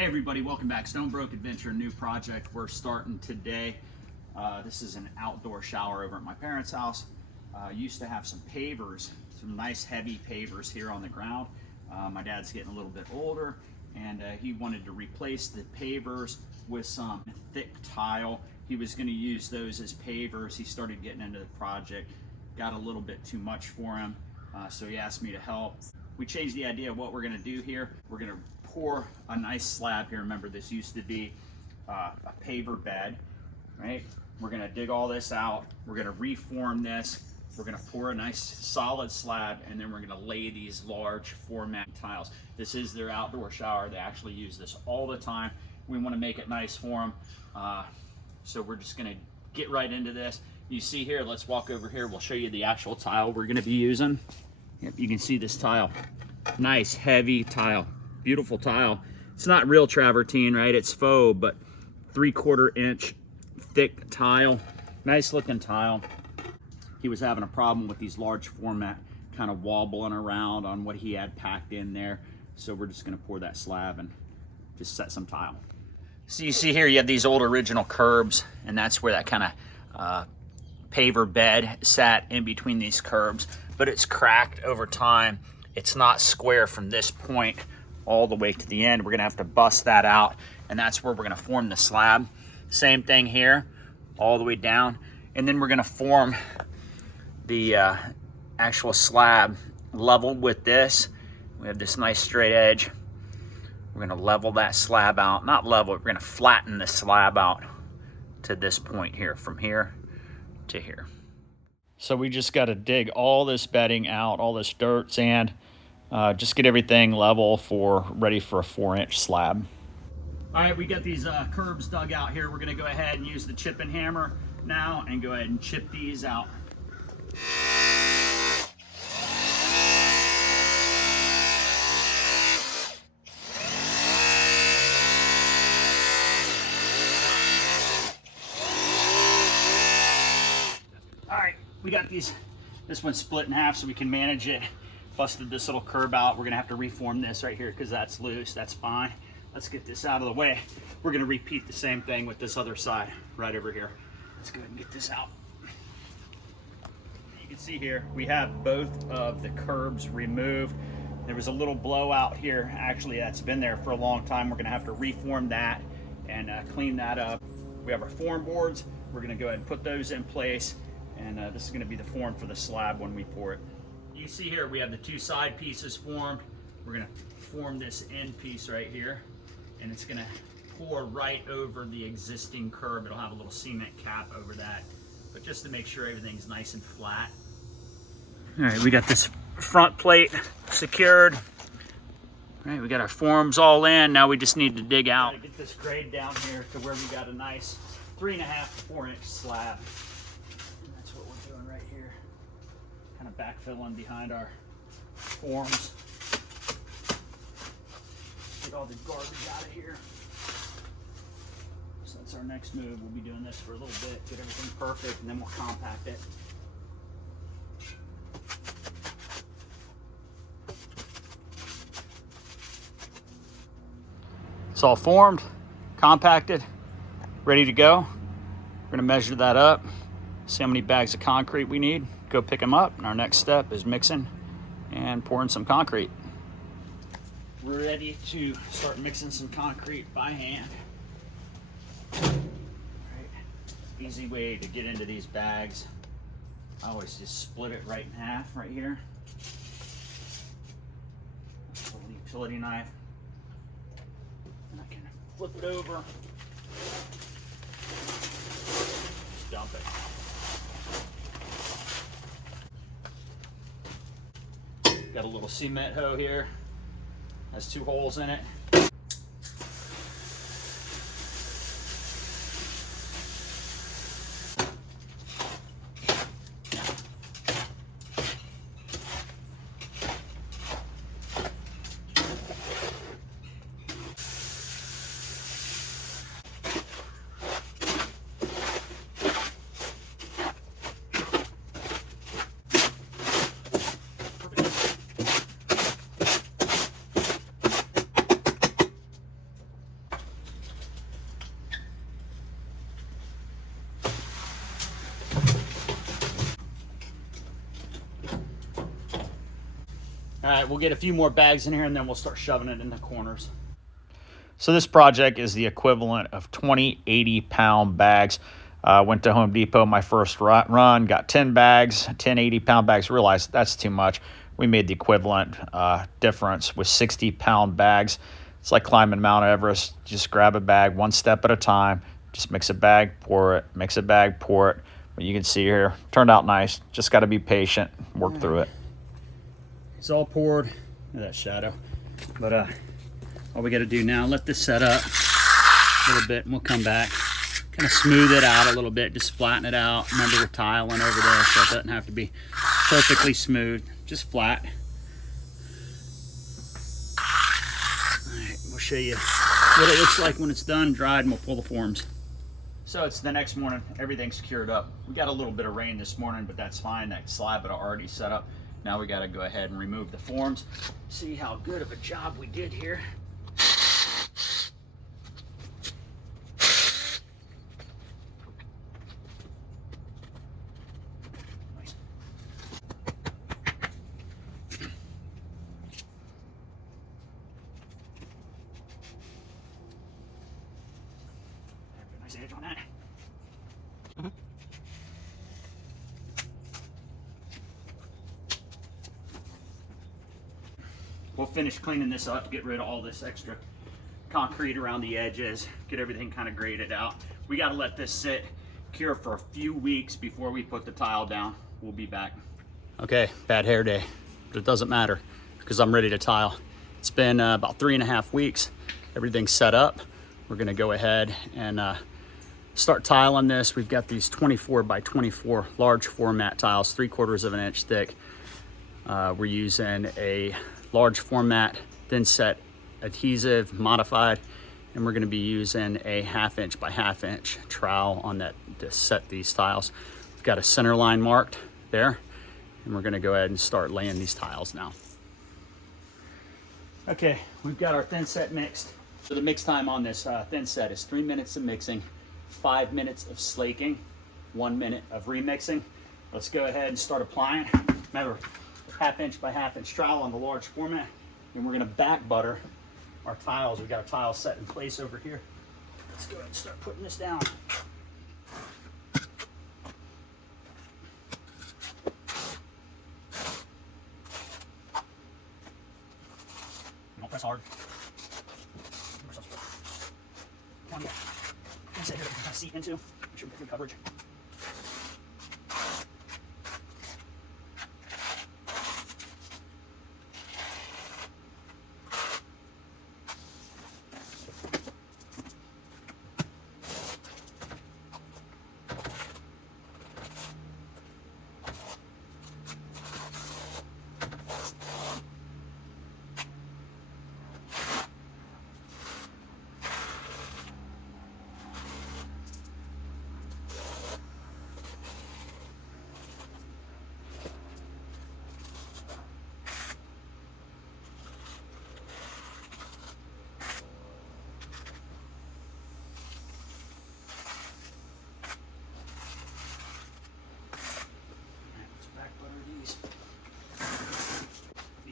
Hey everybody, welcome back. Stone Broke Adventure, new project we're starting today. This is an outdoor shower over at my parents' house. Used to have some pavers, some nice heavy pavers here on the ground. My dad's getting a little bit older and he wanted to replace the pavers with some thick tile. He was going to use those as pavers. He started getting into the project, got a little bit too much for him, so he asked me to help. We changed the idea of what we're going to do here. We're going to pour a nice slab here. Remember, this used to be a paver bed, right? We're going to dig all this out. We're going to reform this. We're going to pour a nice solid slab, and then we're going to lay these large format tiles. This is their outdoor shower. They actually use this all the time. We want to make it nice for them. So we're just going to get right into this. You see here, let's walk over here. We'll show you the actual tile we're going to be using. Yep, you can see this tile. Nice, heavy tile. Beautiful tile. It's not real travertine, right? It's faux, but 3/4 inch thick tile. Nice looking tile. He was having a problem with these large format kind of wobbling around on what he had packed in there. So we're just gonna pour that slab and just set some tile. So you see here, you have these old original curbs, and that's where that kind of paver bed sat in between these curbs, but it's cracked over time. It's not square from this point all the way to the end. We're gonna have to bust that out, and that's where we're gonna form the slab. Same thing here, all the way down. And then we're gonna form the actual slab level with this. We have this nice straight edge. We're gonna level that slab out. Not level, we're gonna flatten the slab out to this point here, from here to here. So we just gotta dig all this bedding out, all this dirt, sand, just get everything level ready for a 4-inch slab. All right, we got these curbs dug out here. We're gonna go ahead and use the chipping hammer now and go ahead and chip these out. All right, we got this one's split in half so we can manage it. Busted this little curb out. We're gonna have to reform this right here because that's loose. That's fine. Let's get this out of the way. We're gonna repeat the same thing with this other side right over here. Let's go ahead and get this out. You can see here, we have both of the curbs removed. There was a little blowout here. Actually, that's been there for a long time. We're gonna have to reform that and clean that up. We have our form boards. We're gonna go ahead and put those in place. And this is gonna be the form for the slab when we pour it. You see here, we have the two side pieces formed. We're gonna form this end piece right here, and it's gonna pour right over the existing curb. It'll have a little cement cap over that, but just to make sure everything's nice and flat. All right, we got this front plate secured. All right, we got our forms all in. Now we just need to dig out. Get this grade down here to where we got a nice 3.5 to 4-inch slab. And that's what we're doing right here. Kind of backfilling behind our forms. Get all the garbage out of here. So that's our next move. We'll be doing this for a little bit, get everything perfect, and then we'll compact it. It's all formed, compacted, ready to go. We're gonna measure that up, see how many bags of concrete we need, go pick them up, and our next step is mixing and pouring some concrete. We're ready to start mixing some concrete by hand. All right. Easy way to get into these bags. I always just split it right in half right here. A little utility knife. And I can flip it over. Just dump it. Got a little cement hoe here. Has 2 holes in it. right, we'll get a few more bags in here and then we'll start shoving it in the corners. So this project is the equivalent of 20 80-pound bags. Went to Home Depot my first run, got 10 bags, 10 80-pound bags, realized that's too much. We made the equivalent difference with 60-pound bags. It's like climbing Mount Everest. Just grab a bag one step at a time. Just mix a bag, pour it, mix a bag, pour it. But you can see here, turned out nice. Just got to be patient, work through it. It's all poured. Look at that shadow. But all we got to do now, let this set up a little bit and we'll come back. Kind of smooth it out a little bit, just flatten it out. Remember, we're tiling over there, so it doesn't have to be perfectly smooth, just flat. All right, we'll show you what it looks like when it's done, dried, and we'll pull the forms. So it's the next morning, everything's cured up. We got a little bit of rain this morning, but that's fine. That slab had already set up. Now we got to go ahead and remove the forms. See how good of a job we did here. Nice edge on that. We'll finish cleaning this up to get rid of all this extra concrete around the edges, get everything kind of graded out. We got to let this sit, cure for a few weeks before we put the tile down. We'll be back. Okay, bad hair day, but it doesn't matter because I'm ready to tile. It's been about 3.5 weeks. Everything's set up. We're gonna go ahead and start tiling this. We've got these 24 by 24 large format tiles, 3/4 of an inch thick. We're using a large format thinset adhesive modified, and we're going to be using a 1/2 inch by 1/2 inch trowel on that to set these tiles. We've got a center line marked there, and we're going to go ahead and start laying these tiles now. Okay, we've got our thinset mixed. So the mix time on this thinset is 3 minutes of mixing, 5 minutes of slaking, 1 minute of remixing. Let's go ahead and start applying. Remember, 1/2 inch by 1/2 inch trowel on the large format, and we're going to back butter our tiles. We've got our tiles set in place over here. Let's go ahead and start putting this down. Don't press hard. Come on, yeah. Let's sit here, kind of seat into. Make sure we get good coverage.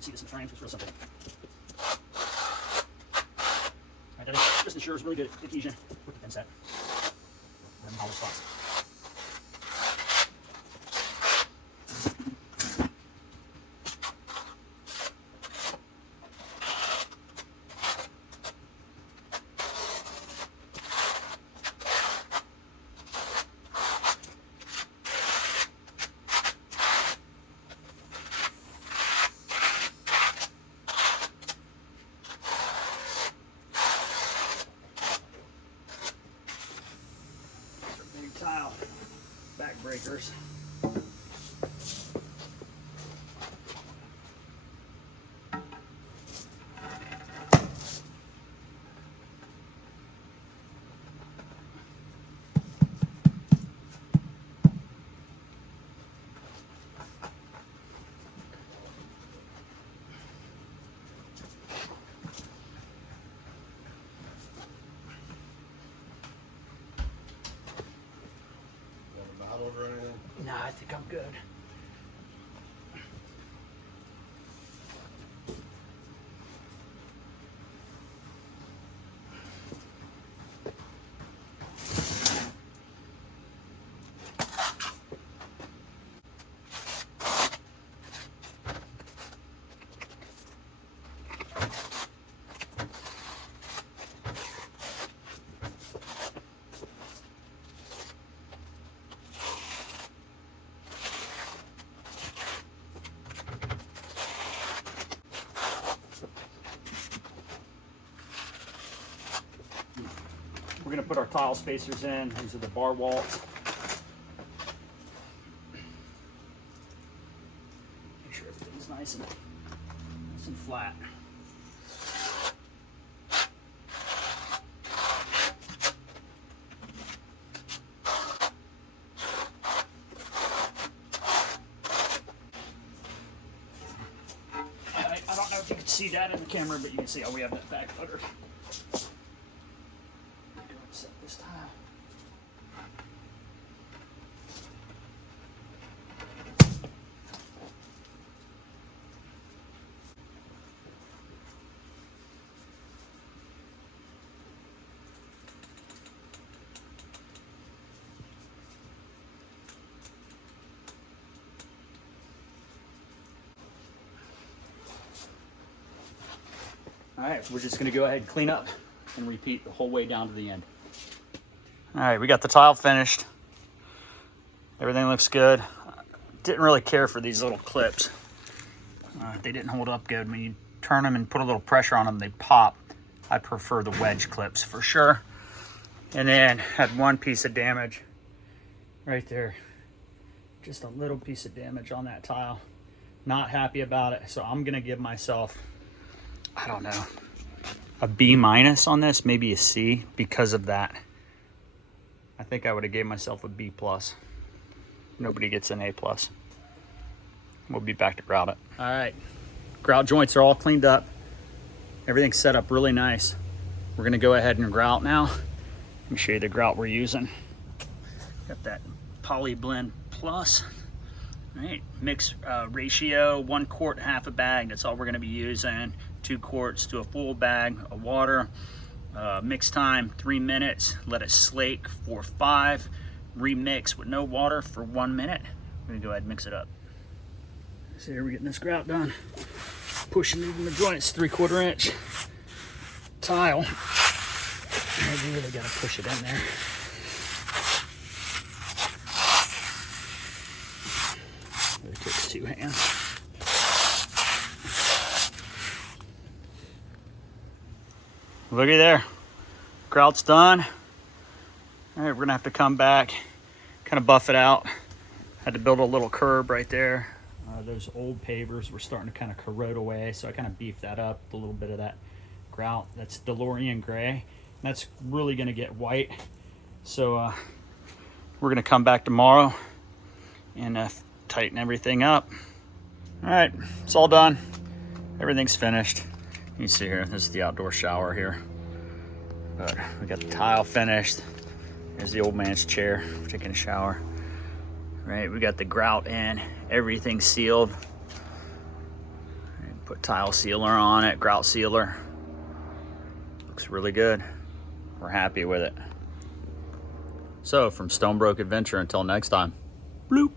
See this in frames, it's real simple. Alright, that just ensures really good adhesion with the thinset. And all the spots. Tile back breakers. Or anything? Nah, I think I'm good. We're gonna put our tile spacers in. These are the bar walls. Make sure everything's nice and flat. I don't know if you can see that in the camera, but you can see how we have that back buttered. Set this tile. All right, we're just gonna go ahead and clean up and repeat the whole way down to the end. All right, we got the tile finished. Everything looks good. Didn't really care for these little clips. They didn't hold up good. When you turn them and put a little pressure on them, they pop. I prefer the wedge clips for sure. And then had one piece of damage right there. Just a little piece of damage on that tile. Not happy about it, so I'm gonna give myself, I don't know, a B- on this, maybe a C because of that. I think I would have gave myself a B+. Nobody gets an A+. We'll be back to grout it. All right, grout joints are all cleaned up. Everything's set up really nice. We're gonna go ahead and grout now. Let me show you the grout we're using. Got that Poly Blend Plus. All right, mix ratio, 1 quart, half a bag. That's all we're gonna be using. 2 quarts to a full bag of water. Mix time 3 minutes. Let it slake for 5. Remix with no water for 1 minute. We're gonna go ahead and mix it up. So here we're getting this grout done. Pushing it in the joints, 3/4 inch tile. You really gotta push it in there. It takes 2 hands. Looky there, grout's done. All right, we're gonna have to come back, kind of buff it out. Had to build a little curb right there. Those old pavers were starting to kind of corrode away, so I kind of beefed that up, a little bit of that grout. That's DeLorean gray. That's really gonna get white. So we're gonna come back tomorrow and tighten everything up. All right, it's all done. Everything's finished. You can see here, this is the outdoor shower here. But we got the tile finished. There's the old man's chair for taking a shower. Right, we got the grout in, everything sealed. Right, put tile sealer on it, grout sealer. Looks really good. We're happy with it. So from Stonebrook Adventure, until next time, bloop.